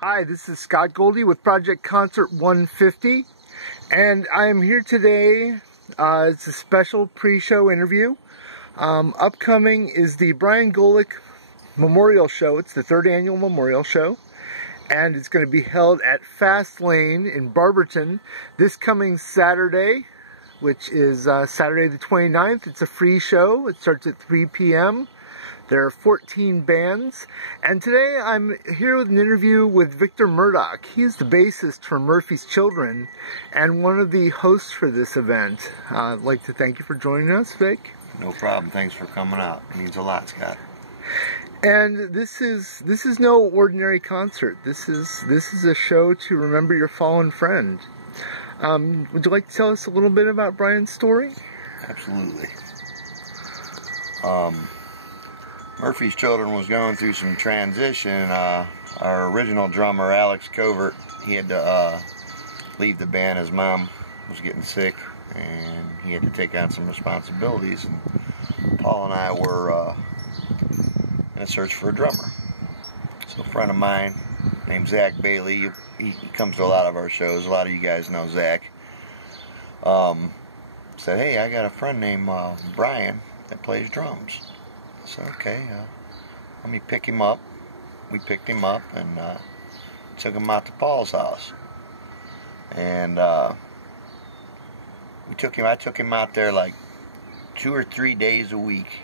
Hi, this is Scott Goldie with Project Concert 150, and I am here today. It's a special pre-show interview. Upcoming is the Brian Golec Memorial Show. It's the 3rd annual Memorial Show, and it's going to be held at Fast Lane in Barberton this coming Saturday, which is Saturday the 29th. It's a free show. It starts at 3 p.m. There are 14 bands, and today I'm here with an interview with Victor Murdock. He's the bassist for Murphy's Children and one of the hosts for this event. I'd like to thank you for joining us, Vic. No problem. Thanks for coming out. It means a lot, Scott. And this is no ordinary concert. This is a show to remember your fallen friend. Would you like to tell us a little bit about Brian's story? Absolutely. Murphy's Children was going through some transition. Our original drummer, Alex Covert, he had to leave the band. His mom was getting sick, and he had to take on some responsibilities. And Paul and I were in a search for a drummer. So a friend of mine named Zach Bailey, he comes to a lot of our shows. A lot of you guys know Zach. Said, hey, I got a friend named Brian that plays drums. I said, okay, let me pick him up. We picked him up and took him out to Paul's house. And I took him out there like 2 or 3 days a week.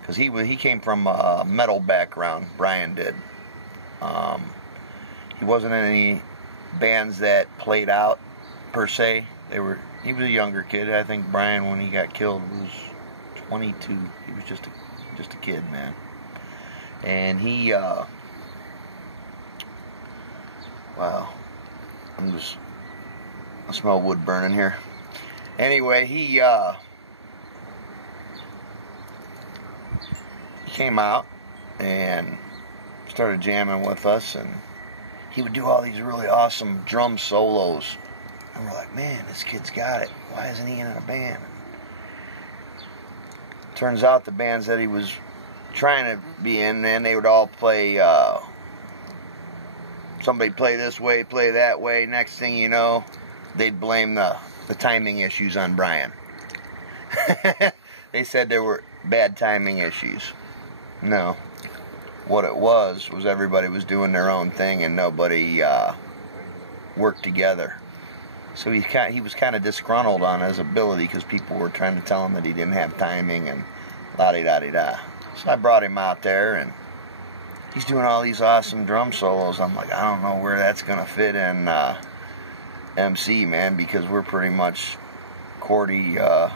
Because he came from a metal background, Brian did. He wasn't in any bands that played out, per se. He was a younger kid. I think Brian, when he got killed, was 22. He was just a kid, man. And he, wow, I smell wood burning here. Anyway, he came out and started jamming with us, and he would do all these really awesome drum solos. And we're like, man, this kid's got it. Why isn't he in a band? Turns out the bands that he was trying to be in, man, they would all play, somebody play this way, play that way. Next thing you know, they'd blame the timing issues on Brian. They said there were bad timing issues. No. What it was everybody was doing their own thing and nobody worked together. So he was kind of disgruntled on his ability because people were trying to tell him that he didn't have timing and la-di-da-di-da. So I brought him out there, and he's doing all these awesome drum solos. I'm like, I don't know where that's going to fit in MC, man, because we're pretty much chordy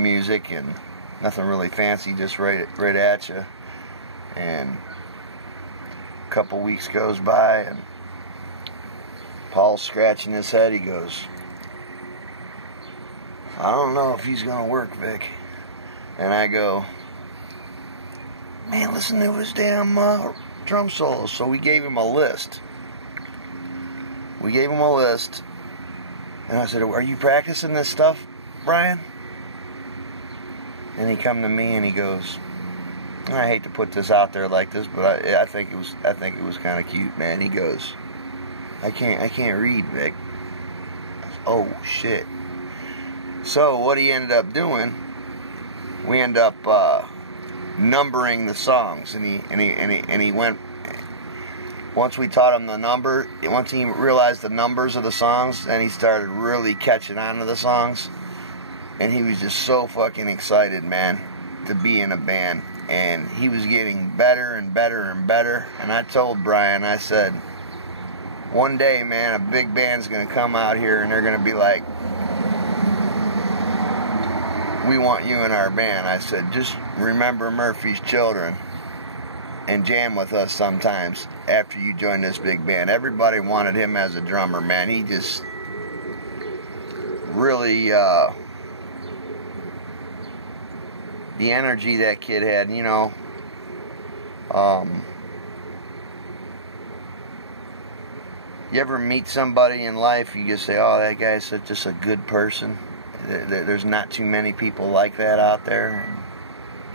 music and nothing really fancy, just right at you. And a couple weeks goes by, and Paul's scratching his head. He goes, I don't know if he's going to work, Vic. And I go, man, listen to his damn drum solos. So we gave him a list. And I said, are you practicing this stuff, Brian? And he come to me and he goes, I hate to put this out there like this, but I think it was kind of cute, man. He goes, I can't read, Vic. Oh shit. So what he ended up doing, we ended up numbering the songs, and he went. Once we taught him the number, once he realized the numbers of the songs, then he started really catching on to the songs, and he was just so fucking excited, man, to be in a band, and he was getting better and better and better. And I told Brian, I said, one day, man, a big band's going to come out here and they're going to be like, we want you in our band. I said, just remember Murphy's Children and jam with us sometimes after you join this big band. Everybody wanted him as a drummer, man. He just really, the energy that kid had, you know, you ever meet somebody in life, you just say, oh, that guy's just a good person. There's not too many people like that out there.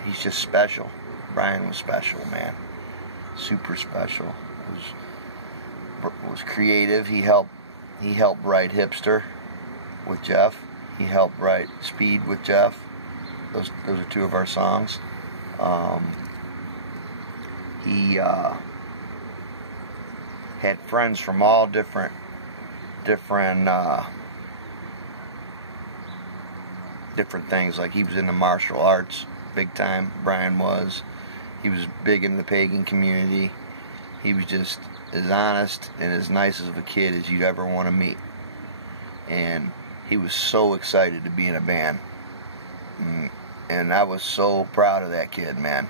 He's just special. Brian was special, man. Super special. was creative. He helped write Hipster with Jeff. He helped write Speed with Jeff. Those are two of our songs. He had friends from all different things. Like, he was in the martial arts big time. Brian was. He was big in the pagan community. He was just as honest and as nice of a kid as you'd ever want to meet. And he was so excited to be in a band. And I was so proud of that kid, man.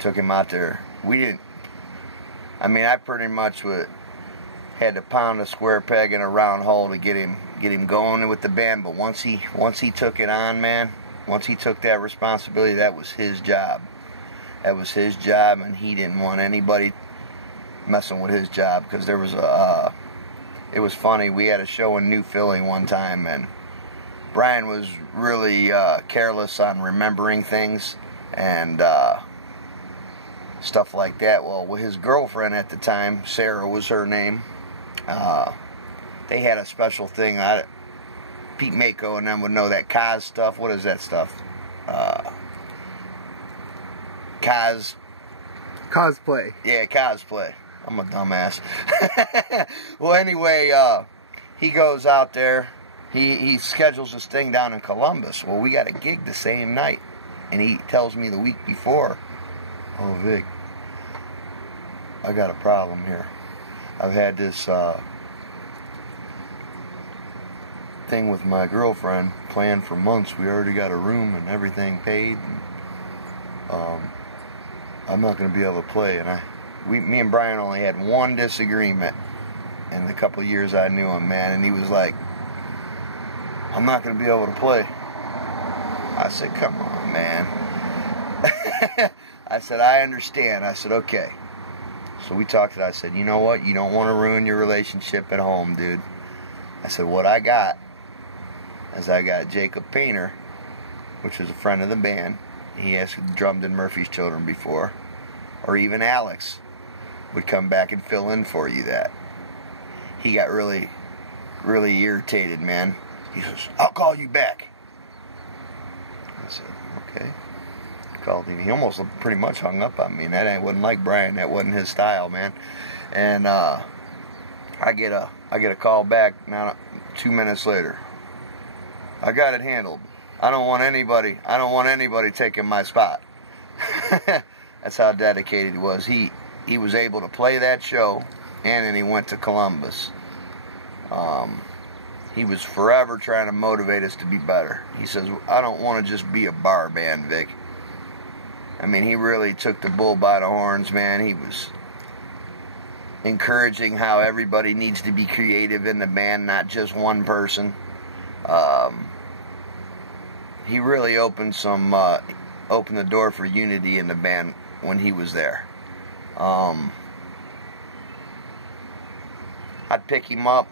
Took him out there. I pretty much had to pound a square peg in a round hole to get him going with the band. But once he took it on, man, once he took that responsibility, that was his job. That was his job, and he didn't want anybody messing with his job, because there was it was funny. We had a show in New Philly one time, and Brian was really careless on remembering things and stuff like that. Well, with his girlfriend at the time, Sarah was her name, they had a special thing. Pete Mako and them would know that Kaz stuff. What is that stuff? Cosplay. Yeah, cosplay. I'm a dumbass. Well, anyway, he goes out there. He schedules this thing down in Columbus. Well, we got a gig the same night. And he tells me the week before, "Oh, Vic, I got a problem here. I've had this thing with my girlfriend planned for months. We already got a room and everything paid. And, I'm not going to be able to play." And me and Brian only had one disagreement in the couple of years I knew him, man. And he was like, "I'm not going to be able to play." I said, "Come on, man." I said, "I understand." I said, "Okay." So we talked it out. I said, "You know what? You don't want to ruin your relationship at home, dude." I said, "What I got is I got Jacob Painter, which is a friend of the band. He has drummed in Murphy's Children before. Or even Alex would come back and fill in for you that." He got really, really irritated, man. He says, "I'll call you back." I said, "Okay." Called him. He almost pretty much hung up on me, and that wasn't like Brian. That wasn't his style, man. And I get a call back now 2 minutes later. "I got it handled. I don't want anybody taking my spot." That's how dedicated he was. He was able to play that show, and then he went to Columbus. He was forever trying to motivate us to be better. He says, "I don't want to just be a bar band, Vic." I mean, he really took the bull by the horns, man. He was encouraging how everybody needs to be creative in the band, not just one person. He really opened the door for unity in the band when he was there. I'd pick him up,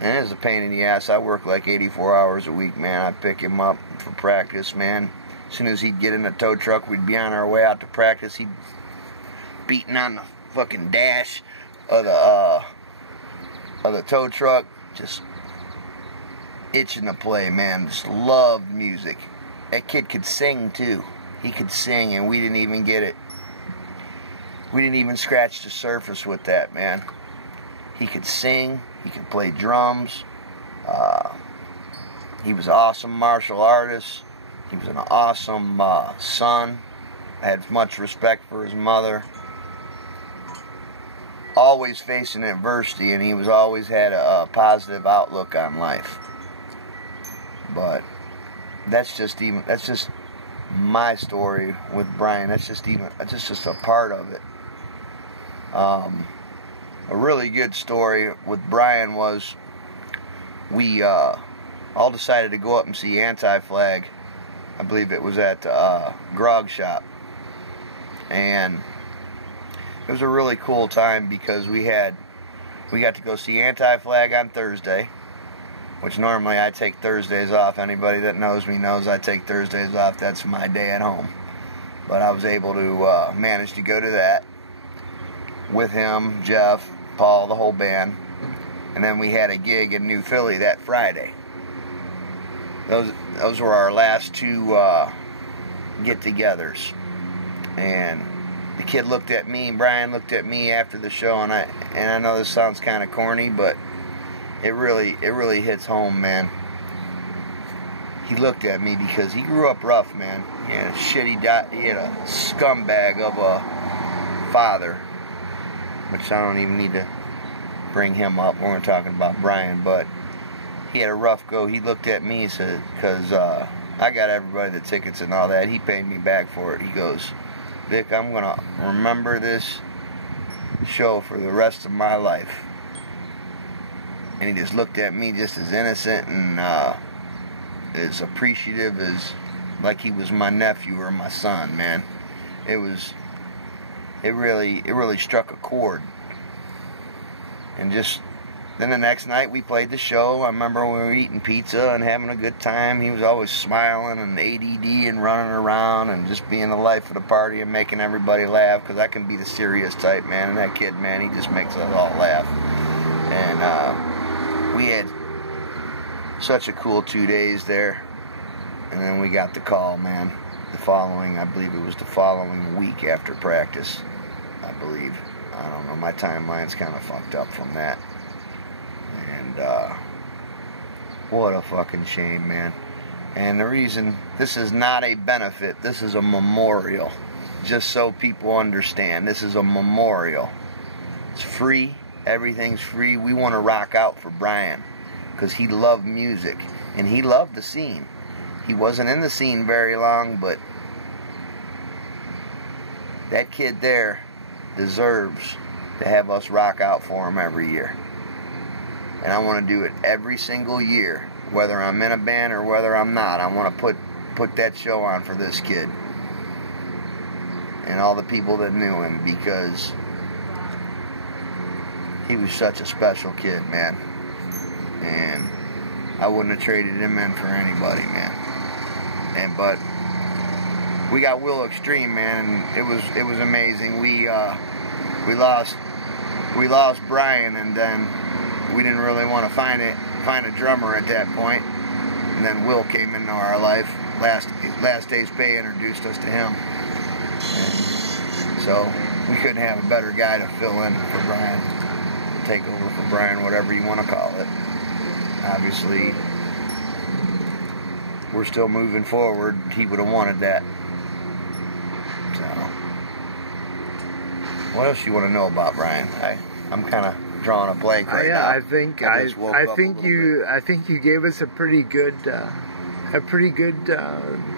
and it was a pain in the ass. I worked like 84 hours a week, man. I'd pick him up for practice, man. As soon as he'd get in the tow truck, we'd be on our way out to practice. He'd beating on the fucking dash of the tow truck, just itching to play, man. Just loved music. That kid could sing too. He could sing, and we didn't even get it. We didn't even scratch the surface with that, man. He could sing. He could play drums. He was an awesome martial artist. He was an awesome son. I had much respect for his mother. Always facing adversity, and he was always had a positive outlook on life. But that's just my story with Brian. That's just a part of it. A really good story with Brian was we all decided to go up and see Anti-Flag. I believe it was at Grog Shop, and it was a really cool time because we got to go see Anti-Flag on Thursday, which normally I take Thursdays off. Anybody that knows me knows I take Thursdays off. That's my day at home. But I was able to manage to go to that. with him, Jeff, Paul, the whole band. And then we had a gig in New Philly that Friday. Those were our last two get-togethers. And the kid looked at me, Brian looked at me after the show, and I know this sounds kind of corny, but it really hits home, man. He looked at me because he grew up rough, man. He had a scumbag of a father, which I don't even need to bring him up when we're talking about Brian, but he had a rough go. He looked at me and said, because I got everybody the tickets and all that, he paid me back for it. He goes, Vic, I'm going to remember this show for the rest of my life. And he just looked at me just as innocent and as appreciative as like he was my nephew or my son, man. It really struck a chord. And just then the next night we played the show. I remember when we were eating pizza and having a good time. He was always smiling and ADD and running around and just being the life of the party and making everybody laugh, because I can be the serious type, man. And that kid, man, he just makes us all laugh. And we had such a cool 2 days there. And then we got the call, man, I believe it was the following week after practice, I believe. I don't know, my timeline's kind of fucked up from that. And what a fucking shame, man. And the reason, this is not a benefit, this is a memorial. Just so people understand, this is a memorial. It's free, everything's free. We want to rock out for Brian, because he loved music, and he loved the scene. He wasn't in the scene very long, but that kid there deserves to have us rock out for him every year. And I want to do it every single year, whether I'm in a band or whether I'm not. I want to put that show on for this kid and all the people that knew him, because he was such a special kid, man. And I wouldn't have traded him in for anybody, man. But we got Will Extreme, man, and it was amazing. We lost Brian, and then we didn't really want to find a drummer at that point. And then Will came into our life. Last Day's Pay introduced us to him, and so we couldn't have a better guy to fill in for Brian, take over for Brian, whatever you want to call it. Obviously, we're still moving forward. He would have wanted that. So, what else you want to know about Brian? I'm kind of drawing a blank right now. I think you gave us a pretty good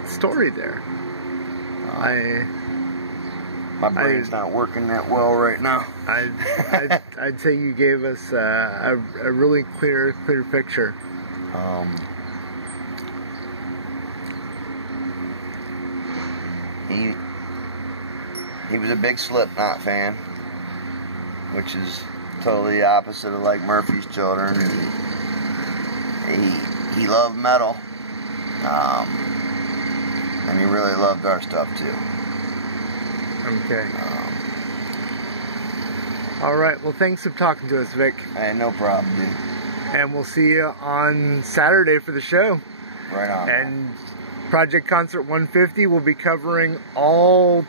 story there. My brain's not working that well right now. I'd say you gave us a really clear picture. He was a big Slipknot fan, which is totally the opposite of like Murphy's Children. He loved metal, and he really loved our stuff too. Okay. All right. Well, thanks for talking to us, Vic. Hey, no problem, dude. And we'll see you on Saturday for the show. Right on. And Project Concert 150 will be covering all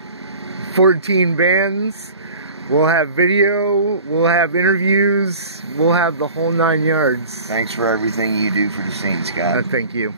14 bands. We'll have video, we'll have interviews, we'll have the whole 9 yards. Thanks for everything you do for the scene, Scott. Thank you.